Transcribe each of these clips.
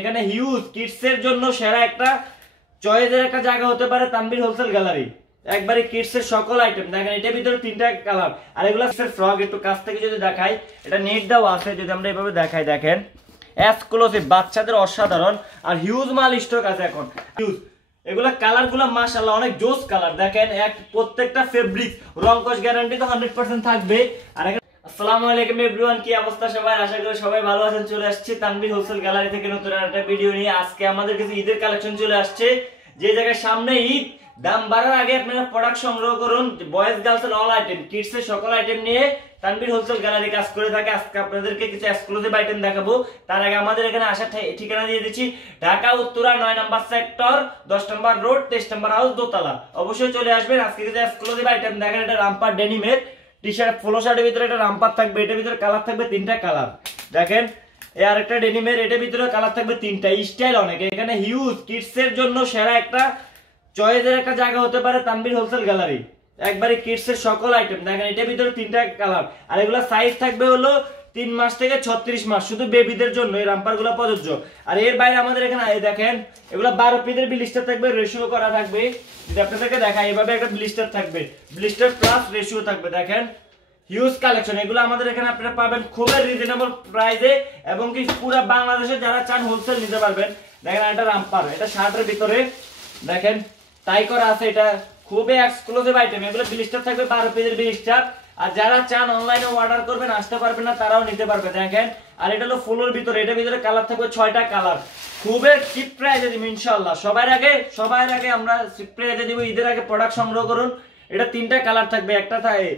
এখানে huge kids এর জন্য সেরা একটা চয়েসের একটা জায়গা হতে পারে তানভীর হোলসেল গ্যালারি। একবারে কিডস এর সকল আইটেম দেখেন, এটার ভিতরে তিনটা কালার। আর এগুলো ফ্রক একটু কাছ থেকে যদি দেখাই, এটা নেট দেওয়া আছে, যদি আমরা এইভাবে দেখাই দেখেন এক্সক্লুসিভ বাচ্চাদের অসাধারণ। আর হিউজ মাল স্টক আছে এখন, হিউজ। এগুলা কালার গুলা মাশাআল্লাহ অনেক জোস কালার দেখেন, এক প্রত্যেকটা ফেব্রিক রং কস গ্যারান্টি তো 100% থাকবে। আর আসসালামু আলাইকুম এভরিওয়ান, কি অবস্থা সবাই? আশা করি সবাই ভালো আছেন। চলে আসছে তানভীর হোলসেল গ্যালারি থেকে নতুন একটা ভিডিও নিয়ে। আজকে আমাদের কাছে ঈদের কালেকশন চলে আসছে, যে জায়গায় সামনে ঈদ, দাম বাড়ার আগে আপনারা প্রোডাক্ট সংগ্রহ করুন। বয়েজ গার্লস এর অল আইটেম, কিডস এর সকল আইটেম নিয়ে তানভীর হোলসেল গ্যালারি কাজ করে থাকে। আজকে আপনাদেরকে কিছু এক্সক্লুসিভ আইটেম দেখাবো। তার আগে আমাদের এখানে আসার ঠিকানা দিয়ে দিচ্ছি, ঢাকা উত্তরা 9 নম্বর সেক্টর, 10 নম্বর রোড, 23 নম্বর হাউস, দোতলা। অবশ্যই চলে আসবেন। আজকে কিছু এক্সক্লুসিভ আইটেম দেখেন, এটা রামপার ডেনিমের টি-শার্ট, পোলো শার্টের ভিতরে একটা রামপার থাকবে। এটার ভিতরে কালার থাকবে তিনটা কালার দেখেন। এই আরেকটা ডেনিমের, এটার ভিতরে কালার থাকবে তিনটা। স্টাইল অনেক, এখানে হিউজ কিডস এর জন্য সেরা একটা চয়েসের একটা জায়গা হতে পারে তানভীর হোলসেল গ্যালারি। একবারে কিডস এর সকল আইটেম দেখেন, এটার ভিতরে তিনটা কালার। আর এগুলা সাইজ থাকবে হলো 3 মাস থেকে 36 মাস, শুধু বেবিদের জন্য এই রামপার গুলা প্রযোজ্য। আর এর বাইরে আমাদের এখানে দেখেন এগুলা 12 পিসের ব্লিস্টার থাকবে, রেশিও করা থাকবে। যদি আপনাদেরকে দেখাই, এভাবে একটা ব্লিস্টার থাকবে, ব্লিস্টার প্লাস রেশিও থাকবে দেখেন। হিউজ কালেকশন, এগুলো আমাদের এখানে আপনারা পাবেন খুবই রিজনেবল প্রাইসে, এবং কি পুরো বাংলাদেশে যারা চান হোলসেল নিতে পারবেন। দেখেন এটা রামপার, এটা শার্টের ভিতরে দেখেন টাই করা আছে। এটা খুবই এক্সক্লুসিভ আইটেম, এগুলো ব্লিস্টার থাকবে 12 পিসের ব্লিস্টার। আর যারা চান অনলাইনে অর্ডার করবেন, আসতে পারবেন না, তারাও নিতে পারবে দেখেন। আর এটা হলো ফুলের ভিতরে, এটার ভিতরে কালার থাকবে 6টা কালার। খুবই চিপ প্রাইসে দিব ইনশাআল্লাহ। সবার আগে আমরা চিপ প্রাইসে দিব। ঈদের আগে প্রোডাক্ট সংগ্রহ করুন। এটা তিনটা কালার থাকবে, একটা থাকে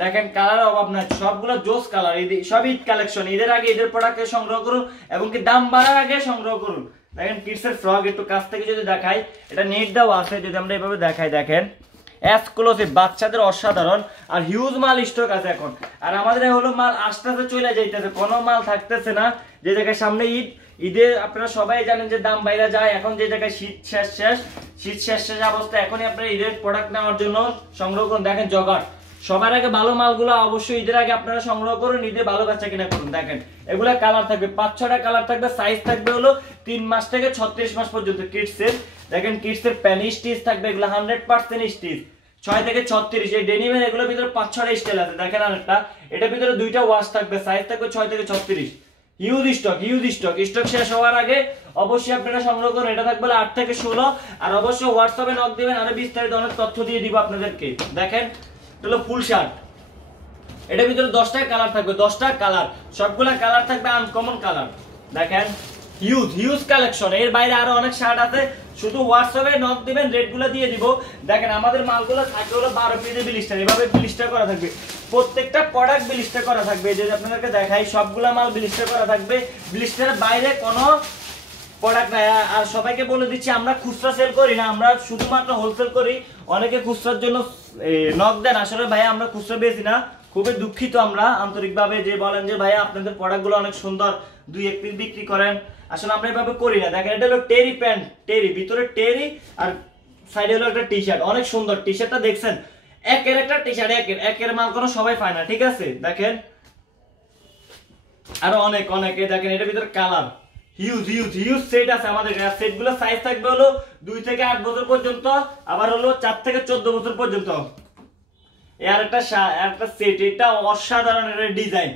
দেখেন কালার অভাব নাই, সবগুলো জোস কালার। সব ঈদ কালেকশন, ঈদের আগে ঈদের প্রোডাক্ট সংগ্রহ করুন, এবং কি দাম বাড়ার আগে সংগ্রহ করুন। দেখেন কিডস এর ফ্রক একটু কাছ থেকে যদি দেখাই, এটা নেট দেওয়া আছে, যদি আমরা এভাবে দেখাই দেখেন এক্সক্লুসিভ বাচ্চাদের অসাধারণ। আর হিউজ মাল স্টক আছে এখন। আর আমাদের হলো মাল আস্তে আস্তে চলে যাইতেছে, কোনো মাল থাকতেছে না। যে জায়গায় সামনে ঈদে আপনারা সবাই জানেন যে দাম বাইরে যায়। এখন যে জায়গায় শীত শেষ অবস্থা, এখনই আপনারা ঈদের প্রোডাক্ট নেওয়ার জন্য সংগ্রহ করুন। দেখেন জগাট, সবার আগে ভালো মালগুলো অবশ্যই ঈদের আগে আপনারা সংগ্রহ করুন, ঈদে ভালো বাচ্চা কিনা করুন। দেখেন এগুলা কালার থাকবে 5-6টা কালার থাকবে, সাইজ থাকবে হলো 3 মাস থেকে 36 মাস পর্যন্ত কিডস এর। দেখেন কিডস এর প্যান স্টিচ থাকবে, এগুলো 100% স্টিচ, 6 থেকে 36। এই ডেনিমের এগুলোর ভিতরে 5-6টা স্টাইল আছে দেখেন। আরেকটা, এটার ভিতরে 2টা ওয়াশ থাকবে, সাইজ থাকবে 6 থেকে 36। হিউজ স্টক শেষ হওয়ার আগে অবশ্যই আপনারা সংগ্রহ করুন। এটা থাকবে 8 থেকে 16। আর অবশ্যই হোয়াটসঅ্যাপে নক দিবেন, আরো বিস্তারিত অনেক তথ্য দিয়ে দিব আপনাদেরকে। দেখেন হলো ফুল শার্ট, এটার ভিতরে 10টা কালার থাকবে, 10টা কালার, সবগুলা কালার থাকবে আনকমন কালার। দেখেন হিউজ কালেকশন। এর বাইরে আরো অনেক শার্ট আছে, শুধু হোয়াটসঅ্যাপে নক দিবেন, রেটগুলো দিয়ে দিব। দেখেন আমাদের মালগুলো থাকবে হলো 12 পিসের ব্লিস্টার, এভাবে ব্লিস্টার করা থাকবে, প্রত্যেকটা প্রোডাক্ট ব্লিস্টার করা থাকবে। যদি আপনাদেরকে দেখাই, সবগুলা মাল ব্লিস্টার করা থাকবে, ব্লিস্টারের বাইরে কোনো প্রোডাক্ট নাই। আর সবাইকে বলে দিচ্ছি, আমরা খুচরা সেল করি না, আমরা শুধুমাত্র হোলসেল করি। অনেকে খুচরার জন্য নক দেন, আসলে ভাইয়া আমরা খুচরা বেশি না, খুবই দুঃখিত আমরা আন্তরিকভাবে। যে বলেন যে ভাইয়া আপনাদের প্রোডাক্টগুলো অনেক সুন্দর, 2-1 পিস বিক্রি করেন, আসলে আমরা এভাবে করি না। দেখেন এটা হলো টেরি প্যান্ট, টেরি ভিতরে টেরি, আর সাইডে হলো একটা টি শার্ট, অনেক সুন্দর। টি শার্টটা দেখছেন, একের একটা টি শার্ট, একের মাল কোনো সবাই পায় না, ঠিক আছে। দেখেন আরো অনেক দেখেন এটার ভিতরে কালার হিউজ সেট আছে আমাদের। সেটগুলো সাইজ থাকবে হলো 2 থেকে 8 বছর পর্যন্ত, আবার হলো 4 থেকে 14 বছর পর্যন্ত। এর একটা সেট, এটা অসাধারণ একটা ডিজাইন,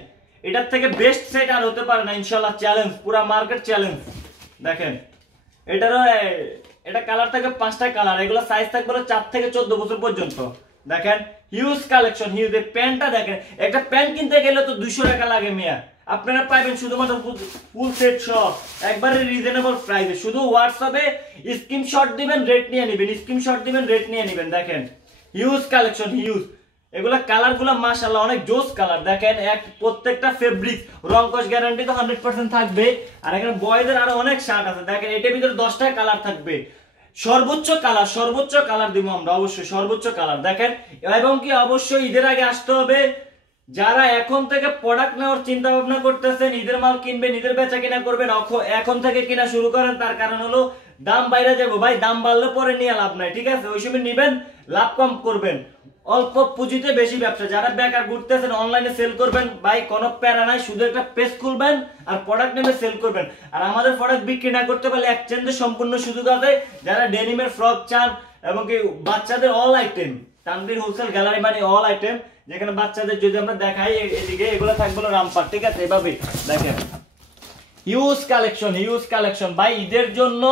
এটার থেকে বেস্ট সেট আর হতে পারে না ইনশাআল্লাহ। চ্যালেঞ্জ, পুরো মার্কেট চ্যালেঞ্জ। দেখেন এটা কালার থাকে 5টা কালার, এগুলো সাইজ থাকবে হলো 4 থেকে 14 বছর পর্যন্ত। দেখেন হিউজ কালেকশন, হিউজ। এই প্যান্টটা দেখেন, একটা প্যান্ট কিনতে গেলে তো 200 টাকা লাগে মিয়া, আপনারা পাবেন শুধুমাত্র ফুল সেট সহ একবারে রিজনেবল প্রাইসে। শুধু হোয়াটসঅ্যাপে স্ক্রিনশট দিবেন, রেট নিয়ে নেবেন। দেখেন হিউজ কালেকশন, হিউজ। এগুলা কালার গুলা মাশাআল্লাহ অনেক জোস কালার। দেখেন প্রত্যেকটা ফেব্রিক রং কস গ্যারান্টি তো 100% থাকবে। আর এখানে বয়েজের আরো অনেক শার্ট আছে। দেখেন এটার ভিতরে 10টা কালার থাকবে, সর্বোচ্চ কালার দিব আমরা, অবশ্যই সর্বোচ্চ কালার। দেখেন এবং কি অবশ্যই ঈদের আগে আসতে হবে। যারা এখন থেকে প্রোডাক্ট নেওয়ার চিন্তা ভাবনা করতেছেন, ঈদের মাল কিনবেন, ঈদের বেচা কিনা করবেন, এখন থেকে কিনা শুরু করেন। তার কারণ হলো দাম বাইরে যাবো ভাই, দাম বাড়লে পরে নিয়ে লাভ নাই, ঠিক আছে। ওই সময় নিবেন, লাভ কম করবেন। অল্প পুঁজিতে বেশি ব্যবসা। যারা বেকার ঘুরতেছেন অনলাইনে সেল করবেন ভাই, কোনো প্যারা নাই, শুধু একটা পেজ খুলবেন আর প্রোডাক্ট নেমে সেল করবেন। আর আমাদের প্রোডাক্ট বিক্রি না করতে পারলে এক্সচেঞ্জের সম্পূর্ণ সুযোগ আছে। যারা ডেনিমের ফ্রক চান এবং কি বাচ্চাদের all item, Tanvir wholesale gallery মানে অল আইটেম, যেখানে বাচ্চাদের যদি আমরা দেখাই এদিকে এগুলো থাকবে রামপার, ঠিক আছে, এভাবে দেখেন হিউজ কালেকশন ভাই ঈদের জন্য।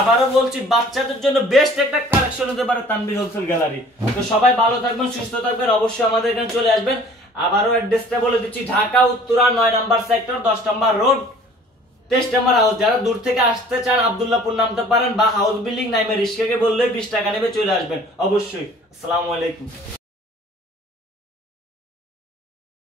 আবারও বলছি বাচ্চাদের জন্য বেস্ট একটা কালেকশন হতে পারে তানভীর হোলসেল গ্যালারি। তো সবাই ভালো থাকবেন, সুস্থ থাকবেন, অবশ্যই আমাদের এখানে চলে আসবেন। আবারও অ্যাড্রেসটা বলে দিচ্ছি, ঢাকা উত্তরা 9 নম্বর সেক্টর 10 নম্বর রোড 23 নম্বর হাউস। যারা দূর থেকে আসতে চান আব্দুল্লাহপুর নামতে পারেন, বা হাউস বিল্ডিং নামে রিস্কাকে বললে 20 টাকা নেবে, চলে আসবেন অবশ্যই। আসসালামু আলাইকুম।